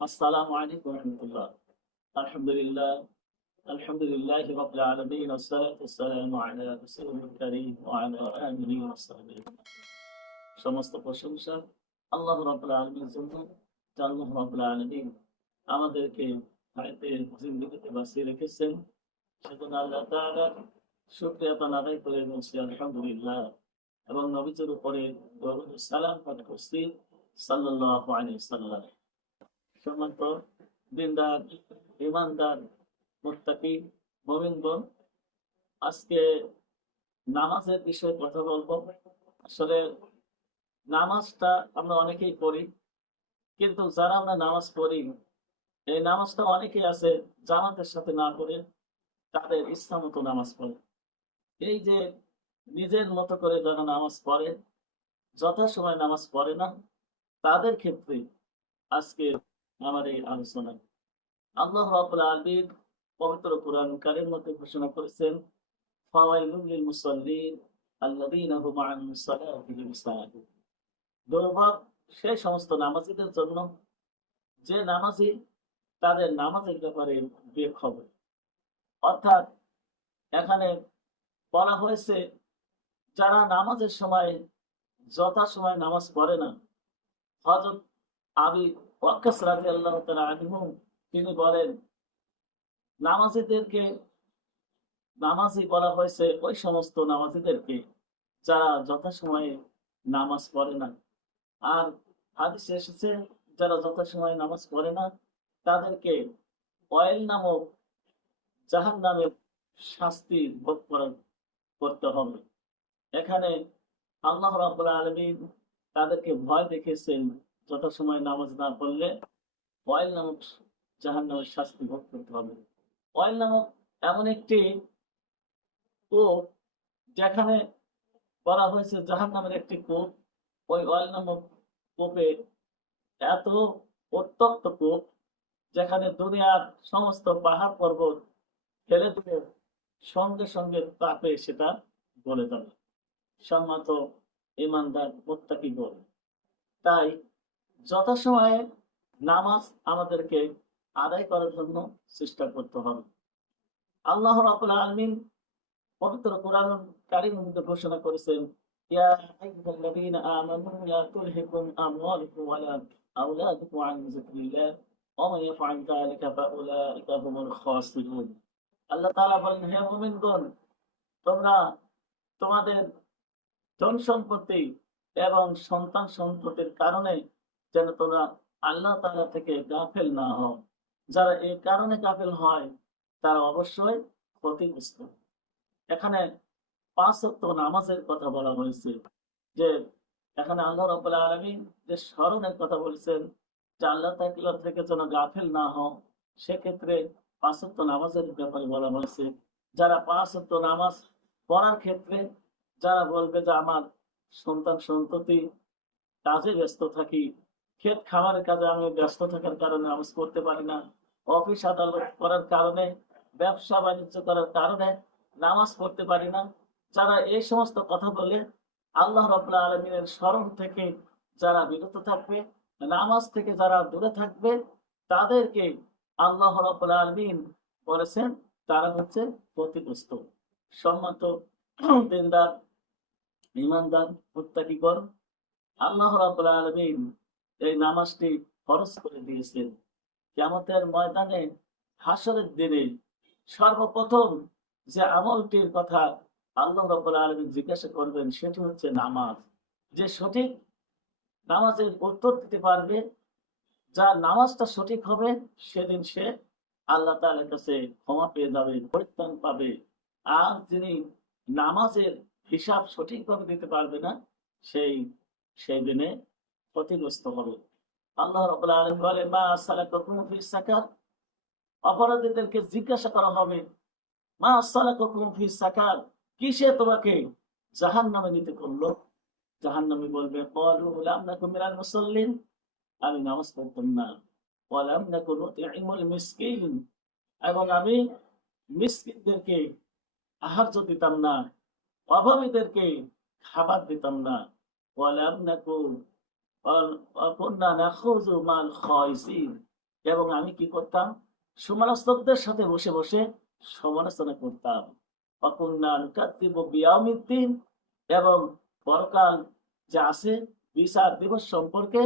আসসালামু আলাইকুম রহমতুল্লাহ। আলহামদুলিল্লাহ, আলহামদুলিল্লাহ রাব্বিল আলামিন ওয়াসসালাতু ওয়াসসালামু আলা রাসূলিল কারীম ওয়া আলা আলিহি ওয়া সাহবিহি। সমস্ত প্রশংসা আল্লাহ রাব্বুল আলামিনের জন্য, যে আল্লাহ রাব্বুল আলামিন আমাদেরকে হায়াতের জিন্দেগিতে বাঁচিয়ে রেখেছেন। সেজন্য আল্লাহ তাআলার শুকরিয়া আদায় করে বলছি আলহামদুলিল্লাহ, এবং নবীজির উপরে দরুদ ও সালাম পাঠ করছি সাল্লাল্লাহু আলাইহি ওয়াসাল্লাম। সম্মানিত দিনদার, ইমানদার, মুত্তাকি মুমিনগণ, আজকে নামাজের বিষয়ে কথা বলবো। আসলে নামাজটা আমরা অনেকেই পড়ি, কিন্তু যারা আমরা নামাজ পড়ি, এই নামাজটা অনেকেই আছে জামাতের সাথে না পড়ে তাদের ইচ্ছা মতো নামাজ পড়ে। এই যে নিজের মতো করে যারা নামাজ পড়ে, যথাসময় নামাজ পড়ে না, তাদের ক্ষেত্রে আজকে আমার এই আলোচনা। আল্লাহ রাব্বুল আলামিন পবিত্র কুরআন কারীমের মধ্যে ঘোষণা করেছেন, ফাওয়াইলুল লিল মুসাল্লিন আল্লাযীনা হুম আন সালাতিহিম সাহুন। দুর্ভোগ সেই সমস্ত নামাজীদের জন্য যে নামাজী তাদের নামাজের ব্যাপারে বেখবর। অর্থাৎ এখানে বলা হয়েছে, যারা নামাজের সময় যথাসময় নামাজ পড়ে না। হযরত আবু ওয়াক্কাস রাদিয়াল্লাহু তাআলা আনহু তিনি বলেন, নামাজীদেরকে নামাজি বলা হয়েছে ওই সমস্ত নামাজীদেরকে যারা যথাসময়ে নামাজ পড়ে না। আর হাদিসে এসেছে, যারা যথাসময়ে নামাজ পড়ে না তাদেরকে অয়েল নামক জাহান্নামের শাস্তি ভোগ করতে হবে। এখানে আল্লাহ রাব্বুল আলামিন তাদেরকে ভয় দেখিয়েছেন, যথাসময়ে নামাজ না পড়লে অয়েল নামক জাহান্নামের শাস্তি ভোগ করতে হবে। অয়েল নামক এমন একটি কূপ, যেখানে বলা হয়েছে জাহান্নামের একটি কূপ। ওই অয়েল নামক কূপে এত উত্তপ্ত কূপ, যেখানে দুনিয়ার সমস্ত পাহাড় পর্বত ফেলে দিলে সঙ্গে সঙ্গে তাপে সেটা গলে যাবে। সম্মানিত ইমানদার মুত্তাকিগণ, তাই যথাসময়ে নামাজ আমাদেরকে আদায় করার জন্য চেষ্টা করতে হবে। আল্লাহ রাব্বুল আলামিন পবিত্র কুরআন কারীমের মধ্যে ঘোষণা করেছেন, ইয়া আইয়ুহাল্লাযীনা আমানু লা তুলহিকুম আমওয়ালুকুম ওয়ালা আওলাদুকুম আন যিকরিল্লাহ ওয়া মান ইয়াফআল যালিকা ফাউলাইকা হুমুল খাসিরুন। আল্লাহ তাআলা বলেন, হে মুমিনগণ, তোমরা তোমাদের ধন সম্পত্তি এবং সন্তান সন্ততির কারণে যেন তোমরা আল্লাহ তাআলা থেকে গাফেল না হও। যারা এই কারণে গাফেল হয় তারা অবশ্যই ক্ষতিগ্রস্ত। এখানে ৫ ওয়াক্ত নামাজের কথা বলা হয়েছে, যে এখানে আল্লাহ রাব্বুল আলামিন যে স্মরণের কথা বলেছেন, যে আল্লাহ তাআলা থেকে যেন গাফেল না হও, সেক্ষেত্রে ৫ ওয়াক্ত নামাজের ব্যাপারে বলা হয়েছে। যারা ৫ ওয়াক্ত নামাজ পড়ার ক্ষেত্রে যারা বলবে যে আমার সন্তান সন্ততি কাজে ব্যস্ত থাকি, ক্ষেত খামারের কাজে আমি ব্যস্ত থাকার কারণে নামাজ পড়তে পারি না, অফিস আদালত করার কারণে, ব্যবসা বাণিজ্য করার কারণে নামাজ পড়তে পারি না, যারা এই সমস্ত কথা বলে আল্লাহ রাব্বুল আলামিনের স্মরণ থেকে যারা বিরত থাকবে, নামাজ থেকে যারা দূরে থাকবে, তাদেরকে আল্লাহ রাব্বুল আলামিন বলেছেন তারা হচ্ছে ক্ষতিগ্রস্ত। সম্মানিত দিনদার, ইমানদার, মুত্তাকিগণ, আল্লাহ রাব্বুল আলামিন এই নামাজটি ফরজ করে দিয়েছেন। কিয়ামতের ময়দানে, হাসরের দিনে সর্বপ্রথম যে আমলটির কথা আল্লাহ রাব্বুল আলামিন জিজ্ঞাসা করবেন সেটি হচ্ছে নামাজ। যে সঠিক নামাজের উত্তর দিতে পারবে, যার নামাজটা সঠিক হবে, সেদিন সে আল্লাহ তাআলার কাছে ক্ষমা পেয়ে যাবে, পরিত্রাণ পাবে। আর যিনি নামাজের হিসাব সঠিকভাবে দিতে পারবে না, সেই দিনে ক্ষতিগ্রস্ত হবে। আল্লাহ রাব্বুল আলামিন বলেন, মা সালাকাকুম ফি সাকার। অপরাধীদেরকে জিজ্ঞাসা করা হবে, মা সালাকাকুম ফি সাকার, কিসে তোমাকে জাহান্নামে নিতে করলো? জাহান্নামী বলবে, ক্বালু লাম নাকু মিনাল মুসাল্লিন, আমি নামাজ পড়তাম না, ওয়া লাম নাকু নুতঈমুল মিসকিন, এবং আমি মিসকিনদেরকে আহার্য দিতাম না, অভাবীদেরকে খাবার দিতাম না, ওয়া লাম নাকু ওয়া কুননা নাখুযু মাল খায়িসিন, এবং আমি কি করতাম, সমালোচকদের সাথে বসে বসে সমালোচনা করতাম। অকুন্না নুকাদ্দিবু বিয়াউমিদ্দিন, এবং পরকাল যে আছে, বিচার দিবস সম্পর্কে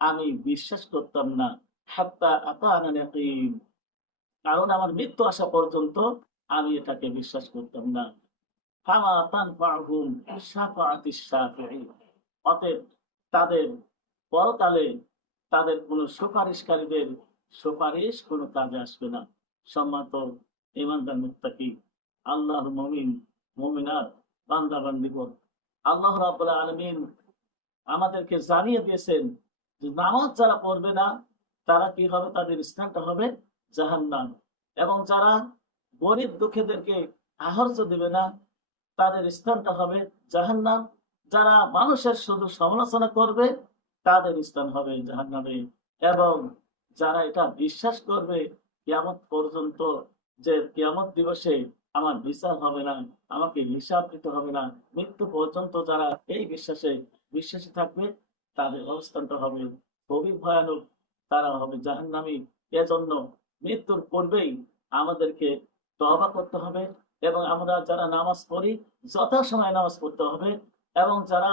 আমি বিশ্বাস করতাম না। হাত্তা আতানা ইয়াকিন, কারণ আমার মৃত্যু আসা পর্যন্ত আমি এটাকে বিশ্বাস করতাম না। ফামা তানফাহুম শাফাআতিশ শাফিঈন, অতএব তাদের পরকালে তাদের কোনো সুপারিশকারীদের সুপারিশ কোনো কাজে আসবে না। সম্মানিত ঈমানদার মুত্তাকি, আল্লাহর মুমিন মুমিনাত বান্দা বান্দিগণ, আল্লাহ রাব্বুল আলামিন আমাদেরকে জানিয়ে দিয়েছেন যে নামাজ যারা পড়বে না তারা কি হবে, তাদের স্থানটা হবে জাহান্নাম। এবং যারা গরিব দুঃখীদেরকে আহার্য দিবে না তাদের স্থানটা হবে জাহান্নাম। যারা মানুষের শুধু সমালোচনা করবে তাদের স্থান হবে জাহান্নামে। এবং যারা এটা বিশ্বাস করবে কিয়ামত পর্যন্ত, যে কিয়ামত দিবসে আমার বিচার হবে না, আমাকে হিসাব দিতে হবে না, মৃত্যু পর্যন্ত যারা এই বিশ্বাসী থাকবে তাদের অবস্থানটা হবে খুবই ভয়ানক, তারা হবে জাহান্নামী। এজন্য মৃত্যুর পূর্বেই আমাদেরকে তওবা করতে হবে, এবং আমরা যারা নামাজ পড়ি যথাসময়ে নামাজ পড়তে হবে, এবং যারা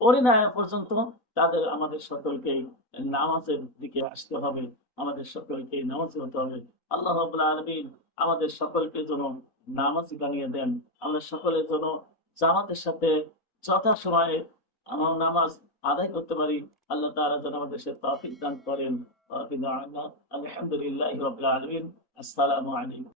পড়ি না এ পর্যন্ত তাদের আমাদের সকলকেই নামাজের দিকে আসতে হবে, আমাদের সকলকে নামাজি হতে হবে। আল্লাহ রাব্বুল আলামিন আমাদের সকলকে যেন নামাজি বানিয়ে দেন, আমরা সকলের জন্য জামাতের সাথে যথাসময়ে আমার নামাজ আদায় করতে পারি। আল্লাহ তাআলা যেন আমাদের সে তৌফিক দান করেন। আলহামদুলিল্লাহি রাব্বিল আলামিন। আসসালামু আলাইকুম।